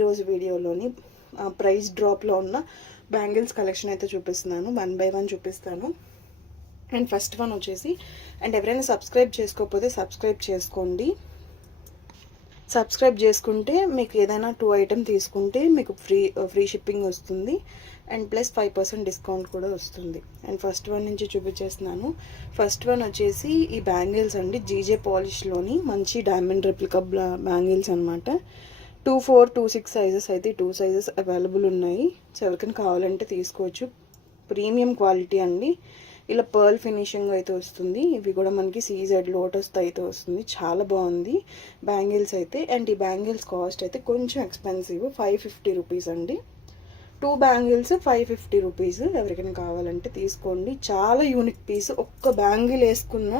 ఈరోజు వీడియోలోని ప్రైస్ డ్రాప్లో ఉన్న బ్యాంగిల్స్ కలెక్షన్ అయితే చూపిస్తున్నాను. 1 by 1 చూపిస్తాను. అండ్ ఫస్ట్ వన్ వచ్చేసి, అండ్ ఎవరైనా సబ్స్క్రైబ్ చేసుకోకపోతే సబ్స్క్రైబ్ చేసుకోండి. సబ్స్క్రైబ్ చేసుకుంటే మీకు ఏదైనా 2 items తీసుకుంటే మీకు ఫ్రీ షిప్పింగ్ వస్తుంది. అండ్ ప్లస్ 5% డిస్కౌంట్ కూడా వస్తుంది. అండ్ ఫస్ట్ వన్ నుంచి చూపించేస్తున్నాను. ఫస్ట్ వన్ వచ్చేసి ఈ బ్యాంగిల్స్ అండి, జీజే పాలిష్లోని మంచి డైమండ్ రెప్లికా బ్యాంగిల్స్ అనమాట. 2, 4, 2, 6 సైజెస్ అయితే 2 సైజెస్ అవైలబుల్ ఉన్నాయి. సో ఎవరికైనా కావాలంటే తీసుకోవచ్చు. ప్రీమియం క్వాలిటీ అండి. ఇలా పర్ల్ ఫినిషింగ్ అయితే వస్తుంది. ఇవి కూడా మనకి CZ లోటస్తో అయితే వస్తుంది. చాలా బాగుంది బ్యాంగిల్స్ అయితే. అండ్ ఈ బ్యాంగిల్స్ కాస్ట్ అయితే కొంచెం ఎక్స్పెన్సివ్, 550 రూపీస్ అండి. 2 బ్యాంగిల్స్ 550 రూపీస్. ఎవరికైనా కావాలంటే తీసుకోండి. చాలా యూనిక్ పీస్. ఒక్క బ్యాంగిల్ వేసుకున్న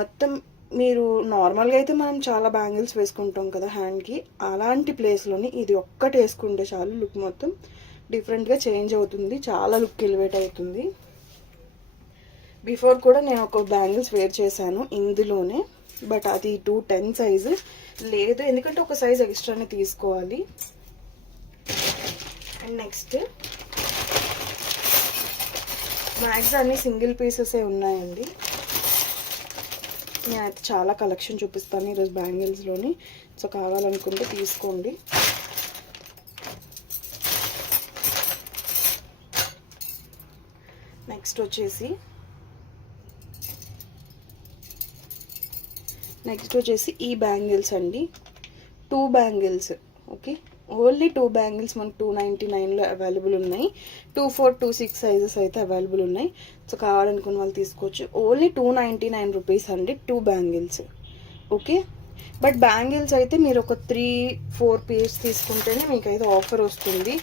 మొత్తం, మీరు నార్మల్గా అయితే మనం చాలా బ్యాంగిల్స్ వేసుకుంటాం కదా హ్యాండ్కి, అలాంటి ప్లేస్లోని ఇది ఒక్కటి వేసుకుంటే చాలు లుక్ మొత్తం డిఫరెంట్గా చేంజ్ అవుతుంది. చాలా లుక్ ఎలివేట్ అవుతుంది. బిఫోర్ కూడా నేను ఒక బ్యాంగిల్స్ వేర్ చేశాను ఇందులోనే, బట్ అది 210 సైజు లేదు, ఎందుకంటే ఒక సైజ్ ఎక్స్ట్రానే తీసుకోవాలి. అండ్ నెక్స్ట్ మ్యాక్స్ అన్ని సింగిల్ పీసెసే ఉన్నాయండి. నేనైతే చాలా కలెక్షన్ చూపిస్తాను ఈరోజు బ్యాంగిల్స్లోని. సో కావాలనుకుంటే తీసుకోండి. నెక్స్ట్ వచ్చేసి ఈ బ్యాంగిల్స్ అండి. 2 బ్యాంగిల్స్. ఓకే, ఓన్లీ 2 బ్యాంగిల్స్ మనకు 299లో అవైలబుల్ ఉన్నాయి. 2, 4, 2, 6 సైజెస్ అయితే అవైలబుల్ ఉన్నాయి. సో కావాలనుకున్న వాళ్ళు తీసుకోవచ్చు. ఓన్లీ 299 రూపీస్ అండి 2 బ్యాంగిల్స్. ఓకే, బట్ బ్యాంగిల్స్ అయితే మీరు ఒక 3, 4 పీస్ తీసుకుంటేనే మీకు అయితే ఆఫర్ వస్తుంది.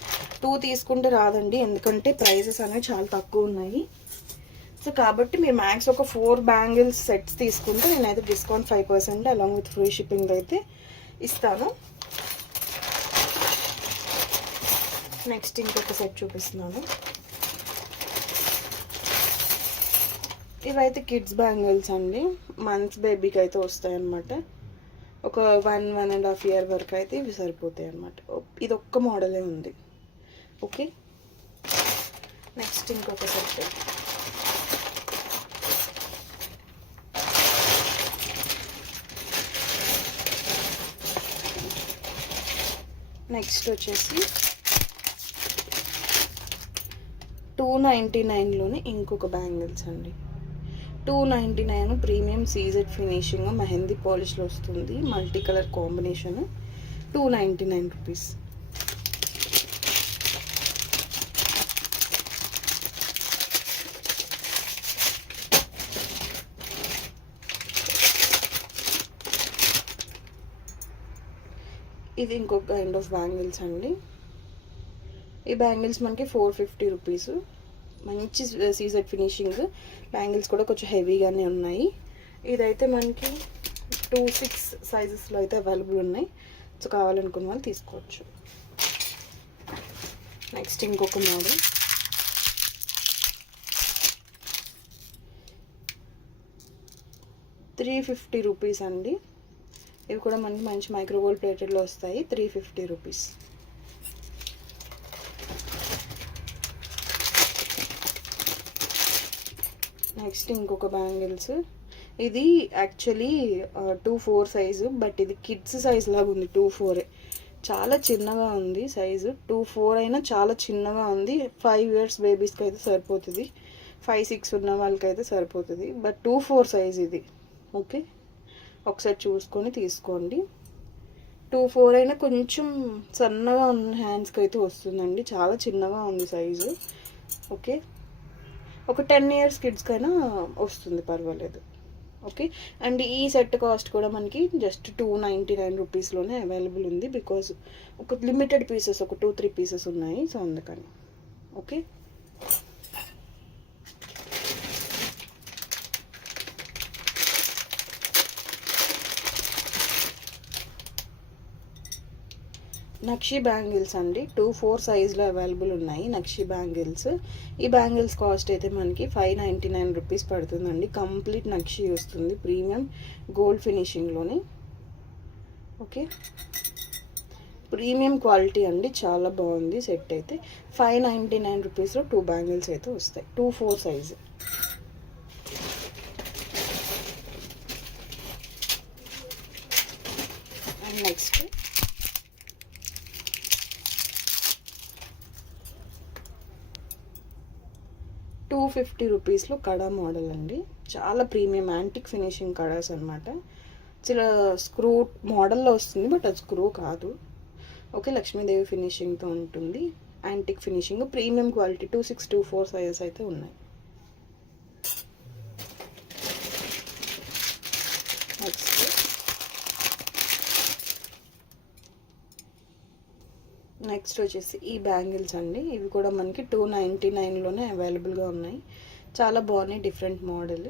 2 తీసుకుంటే రాదండి, ఎందుకంటే ప్రైసెస్ అనేవి చాలా తక్కువ ఉన్నాయి. సో కాబట్టి మీరు మ్యాక్స్ ఒక 4 బ్యాంగిల్స్ సెట్స్ తీసుకుంటే నేనైతే discount 5% along with free shipping అయితే ఇస్తాను. నెక్స్ట్ ఇంకొక సెట్ చూపిస్తున్నాను. ఇవైతే కిడ్స్ బ్యాంగిల్స్ అండి. మంత్స్ బేబీకి అయితే వస్తాయి అన్నమాట. ఒక 1.5 year వరకు అయితే ఇవి సరిపోతాయి అన్నమాట. ఇది ఒక్క మోడలే ఉంది. ఓకే, నెక్స్ట్ ఇంకొక సెట్. నెక్స్ట్ వచ్చేసి 299లోనే ఇంకొక బ్యాంగిల్స్ అండి. 299 ప్రీమియం CZ ఫినిషింగ్ మెహందీ పాలిష్లో వస్తుంది. Multi colour combination. 299 రూపీస్. ఇది ఇంకొక కైండ్ ఆఫ్ బ్యాంగిల్స్ అండి. ఈ బ్యాంగిల్స్ మనకి 450 రూపీస్. మంచి CZ ఫినిషింగ్ బ్యాంగిల్స్ కూడా కొంచెం హెవీగానే ఉన్నాయి. ఇదైతే మనకి 2, 6 సైజెస్లో అయితే అవైలబుల్ ఉన్నాయి. సో కావాలనుకున్న వాళ్ళు తీసుకోవచ్చు. నెక్స్ట్ ఇంకొక మోడల్. $350 రూపీస్ అండి. ఇవి కూడా మనకి మంచి మైక్రోవేవ్ ప్లేటెడ్లో వస్తాయి. 350 రూపీస్. నెక్స్ట్ ఇంకొక బ్యాంగిల్స్. ఇది యాక్చువల్లీ 2, 4 సైజు, బట్ ఇది కిడ్స్ సైజ్ లాగా ఉంది. 2, 4 చాలా చిన్నగా ఉంది సైజు. 2, 4 అయినా చాలా చిన్నగా ఉంది. 5 years బేబీస్కి అయితే సరిపోతుంది. 5, 6 ఉన్న వాళ్ళకైతే సరిపోతుంది. బట్ 2, 4 సైజ్ ఇది. ఓకే, ఒకసారి చూసుకొని తీసుకోండి. 2, 4 అయినా కొంచెం సన్నగా ఉన్న హ్యాండ్స్కి అయితే వస్తుందండి. చాలా చిన్నగా ఉంది సైజు. ఓకే, ఒక 10 years కిడ్స్కైనా వస్తుంది, పర్వాలేదు. ఓకే, అండ్ ఈ సెట్ కాస్ట్ కూడా మనకి జస్ట్ 299 రూపీస్లోనే అవైలబుల్ ఉంది. బికాజ్ ఒక లిమిటెడ్ పీసెస్, ఒక 2, 3 పీసెస్ ఉన్నాయి. సో అందుకని. ఓకే, నక్షి బ్యాంగిల్స్ అండి. 2, 4 సైజ్లో అవైలబుల్ ఉన్నాయి నక్షి బ్యాంగిల్స్. ఈ బ్యాంగిల్స్ కాస్ట్ అయితే మనకి 599 రూపీస్ పడుతుందండి. కంప్లీట్ నక్షి వస్తుంది, ప్రీమియం గోల్డ్ ఫినిషింగ్లోని. ఓకే, ప్రీమియం క్వాలిటీ అండి, చాలా బాగుంది సెట్ అయితే. 599 రూపీస్లో 2 బ్యాంగిల్స్ అయితే వస్తాయి, 2-4 సైజు. అండ్ నెక్స్ట్ $250 రూపీస్లో కడా మోడల్ అండి, చాలా ప్రీమియం యాంటిక్ ఫినిషింగ్ కడాస్ అనమాట. చాలా స్క్రూ మోడల్లో వస్తుంది, బట్ అది స్క్రూ కాదు. ఓకే, లక్ష్మీదేవి ఫినిషింగ్తో ఉంటుంది, antique finishing, premium quality. 2624 sizes అయితే ఉన్నాయి. నెక్స్ట్ వచ్చేసి ఈ బ్యాంగిల్స్ అండి, ఇవి కూడా మనకి 299లోనే అవైలబుల్గా ఉన్నాయి. చాలా బాగున్నాయి, డిఫరెంట్ మోడల్.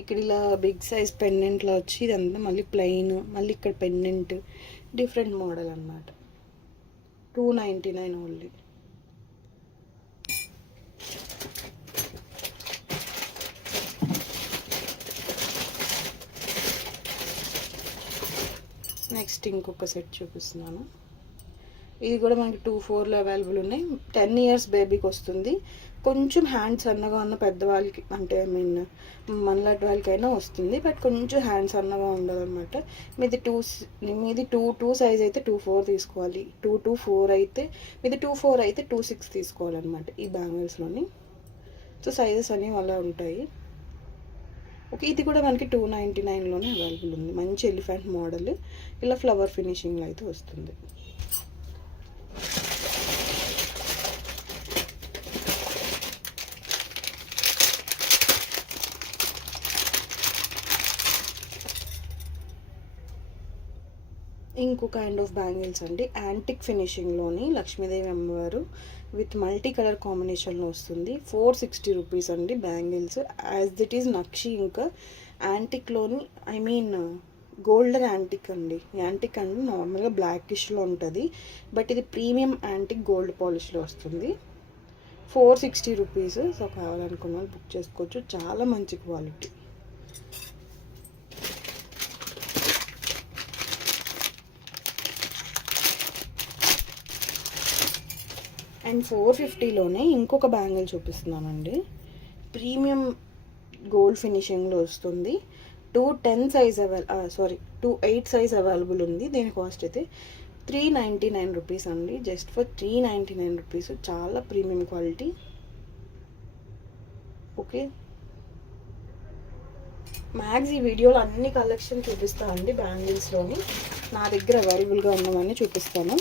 ఇక్కడ ఇలా బిగ్ సైజ్ పెండెంట్లో వచ్చి ఇదంతా మళ్ళీ ప్లెయిన్, మళ్ళీ ఇక్కడ పెండెంట్, డిఫరెంట్ మోడల్ అనమాట. 299 ఓన్లీ. నెక్స్ట్ ఇంకొక సెట్ చూపిస్తున్నాను. ఇది కూడా మనకి 2-4లో అవైలబుల్ ఉన్నాయి. 10 ఇయర్స్ బేబీకి వస్తుంది. కొంచెం హ్యాండ్స్ సన్నగా ఉన్న పెద్దవాళ్ళకి, అంటే ఐ మీన్ మనలాంటి వాళ్ళకైనా వస్తుంది, బట్ కొంచెం హ్యాండ్స్ సన్నగా ఉండాలన్నమాట. మీది 2 సైజ్ అయితే 2-4 తీసుకోవాలి. 2-4 అయితే, మీది 2-4 అయితే 2-6 తీసుకోవాలన్నమాట ఈ బ్యాంగిల్స్లోని. సో సైజెస్ అనేవి అలా ఉంటాయి. ఓకే, ఇది కూడా మనకి 299లోనే అవైలబుల్ ఉంది. మంచి ఎలిఫెంట్ మోడల్, ఇలా ఫ్లవర్ ఫినిషింగ్లో అయితే వస్తుంది. ఇంకో కైండ్ ఆఫ్ బ్యాంగిల్స్ అండి, యాంటిక్ ఫినిషింగ్లోని లక్ష్మీదేవి అమ్మవారు విత్ మల్టీ కలర్ కాంబినేషన్లో వస్తుంది. 460 రూపీస్ అండి బ్యాంగిల్స్. యాజ్ దిట్ ఈజ్ నక్షి, ఇంకా యాంటిక్లోని, ఐ మీన్ గోల్డెన్ యాంటిక్ అండి. యాంటిక్ అంటే నార్మల్గా బ్లాకిష్లో ఉంటుంది, బట్ ఇది ప్రీమియం యాంటిక్ గోల్డ్ పాలిష్లో వస్తుంది. 460 రూపీస్. సో కావాలనుకున్న వాళ్ళు బుక్ చేసుకోవచ్చు, చాలా మంచి క్వాలిటీ. అండ్ 450లోనే ఇంకొక బ్యాంగిల్ చూపిస్తున్నానండి. ప్రీమియం గోల్డ్ ఫినిషింగ్లో వస్తుంది. 210 సైజ్ 2-8 సైజ్ అవైలబుల్ ఉంది. దీని కాస్ట్ అయితే 399 రూపీస్ అండి, జస్ట్ ఫర్ 399 రూపీస్. చాలా ప్రీమియం క్వాలిటీ. ఓకే, మ్యాక్స్ ఈ వీడియోలో అన్ని కలెక్షన్ చూపిస్తాను అండి. బ్యాంగిల్స్లోని నా దగ్గర అవైలబుల్గా ఉన్నవన్నీ చూపిస్తాను.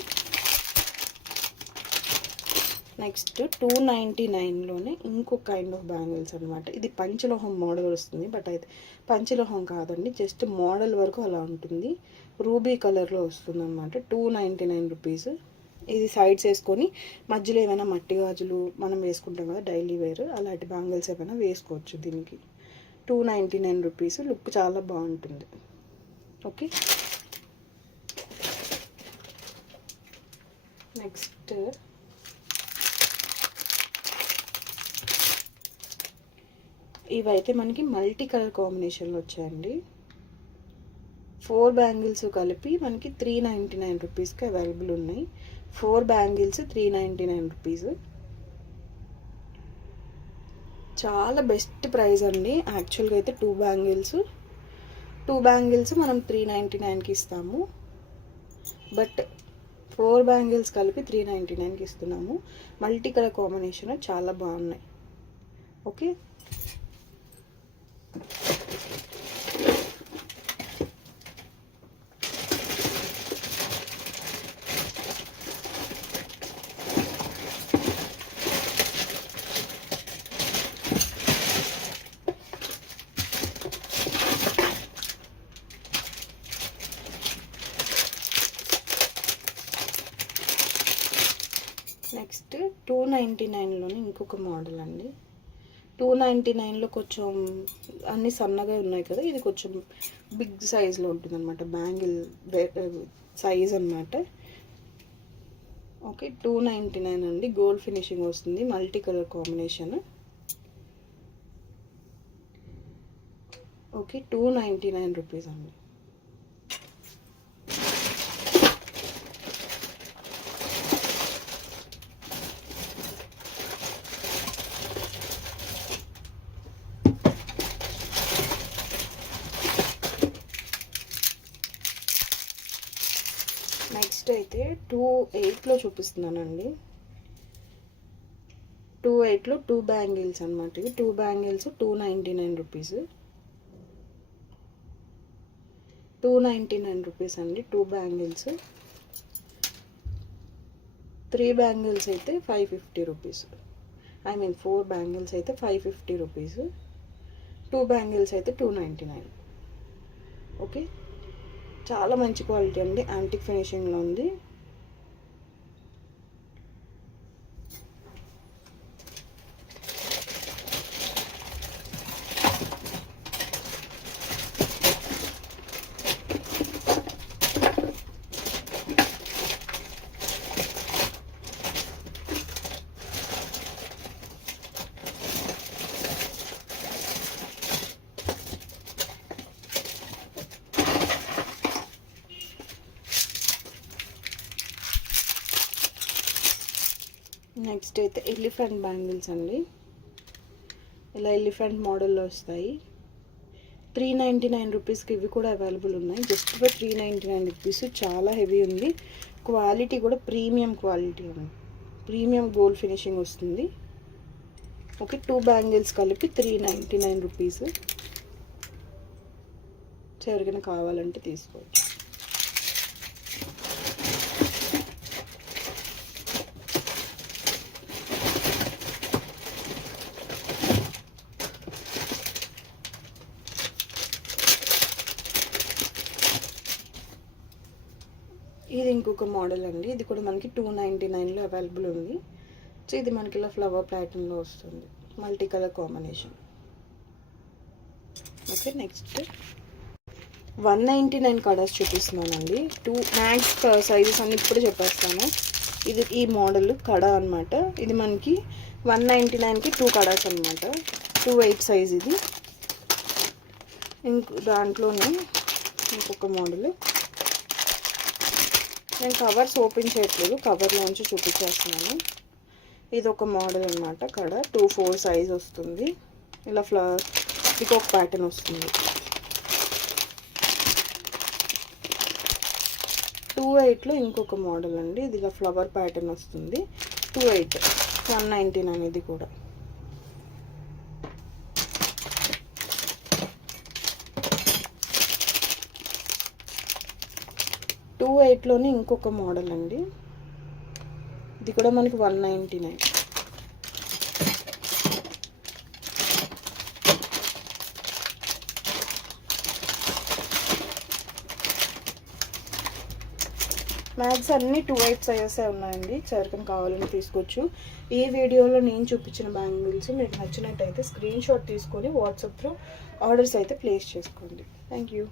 నెక్స్ట్ 299లోనే ఇంకో కైండ్ ఆఫ్ బ్యాంగిల్స్ అనమాట. ఇది పంచలోహం మోడల్ వస్తుంది, బట్ అయితే పంచలోహం కాదండి, జస్ట్ మోడల్ వరకు అలా ఉంటుంది. రూబీ కలర్లో వస్తుంది అనమాట. 299 రూపీస్. ఇది సైడ్స్ వేసుకొని మధ్యలో ఏమైనా మట్టి గాజులు మనం వేసుకుంటాం కదా డైలీ వేర్, అలాంటి బ్యాంగిల్స్ ఏమైనా వేసుకోవచ్చు దీనికి. 299 రూపీస్. లుక్ చాలా బాగుంటుంది. ఓకే, నెక్స్ట్ ఇవైతే మనకి మల్టీ కలర్ కాంబినేషన్లో వచ్చాయండి. 4 బ్యాంగిల్స్ కలిపి మనకి 399 రూపీస్కి అవైలబుల్ ఉన్నాయి. 4 బ్యాంగిల్స్ 399 రూపీస్. చాలా బెస్ట్ ప్రైస్ అండి. యాక్చువల్గా అయితే 2 బ్యాంగిల్స్ మనం 399కి ఇస్తాము, బట్ 4 బ్యాంగిల్స్ కలిపి 399కి ఇస్తున్నాము. మల్టీ కలర్ కాంబినేషన్ చాలా బాగున్నాయి. ఓకే, నెక్స్ట్ 299లోని ఇంకొక మోడల్ అండి. 299లో కొంచెం అన్నీ సన్నగా ఉన్నాయి కదా, ఇది కొంచెం బిగ్ సైజ్లో ఉంటుంది అనమాట, బ్యాంగిల్ సైజ్ అనమాట. ఓకే, 299 అండి. గోల్డ్ ఫినిషింగ్ వస్తుంది, multi colour combination. Okay, 299 rupees అండి. అయితే 2.8లో చూపిస్తున్నానండి. 2.8లో 2 బ్యాంగిల్స్ అనమాట. ఇవి 2 బ్యాంగిల్స్ 299 రూపీస్. 299 రూపీస్ అండి 2 బ్యాంగిల్స్. 3 బ్యాంగిల్స్ అయితే 550 రూపీస్. 4 బ్యాంగిల్స్ అయితే 550 రూపీస్. 2 బ్యాంగిల్స్ అయితే 299. ఓకే, చాలా మంచి క్వాలిటీ అండి, యాంటిక్ ఫినిషింగ్లో ఉంది. నెక్స్ట్ అయితే ఎలిఫెంట్ బ్యాంగిల్స్ అండి. ఇలా ఎలిఫెంట్ మోడల్లో వస్తాయి. 399 రూపీస్కి ఇవి కూడా అవైలబుల్ ఉన్నాయి. Just for 399 rupees. చాలా హెవీ ఉంది. క్వాలిటీ కూడా ప్రీమియం క్వాలిటీ ఉంది. ప్రీమియం గోల్డ్ ఫినిషింగ్ వస్తుంది. ఓకే, 2 బ్యాంగిల్స్ కలిపి 399 రూపీస్. ఎవరికైనా కావాలంటే తీసుకోవచ్చు. ఇది ఇంకొక మోడల్ అండి. ఇది కూడా మనకి 299లో అవైలబుల్ ఉంది. సో ఇది మనకి ఇలా ఫ్లవర్ ప్యాటర్న్లో వస్తుంది, multi colour combination. Okay, next 199 colours చూపిస్తున్నానండి. 2 మ్యాక్స్ సైజెస్ అన్ని ఇప్పుడు చెప్పేస్తాను. ఇది ఈ మోడల్ కడ అనమాట. ఇది మనకి 199కి 2 కడాస్ అనమాట. 2.8 సైజ్ ఇది. దాంట్లోనే ఇంకొక మోడల్. నేను కవర్స్ ఓపెన్ చేయట్లేదు, కవర్లోంచి చూపించేస్తున్నాను. ఇది ఒక మోడల్ అనమాట. కడ 2.4 సైజ్ వస్తుంది. ఇలా ఫ్లవర్ పికాక్ ప్యాటర్న్ వస్తుంది. 2.8లో ఇంకొక మోడల్ అండి. ఇది ఇలా ఫ్లవర్ ప్యాటర్న్ వస్తుంది. 2.8 199 ఇది కూడా. టూ 2.8లోనే ఇంకొక మోడల్ అండి. ఇది కూడా మనకి 199. మ్యాక్స్ అన్నీ 2.8 సైజెసే ఉన్నాయండి. ఎవరికైనా కావాలని తీసుకోవచ్చు. ఈ వీడియోలో నేను చూపించిన బ్యాంగిల్స్ మీకు నచ్చినట్టయితే స్క్రీన్ షాట్ తీసుకొని వాట్సాప్లో ఆర్డర్స్ అయితే ప్లేస్ చేసుకోండి. Thank you.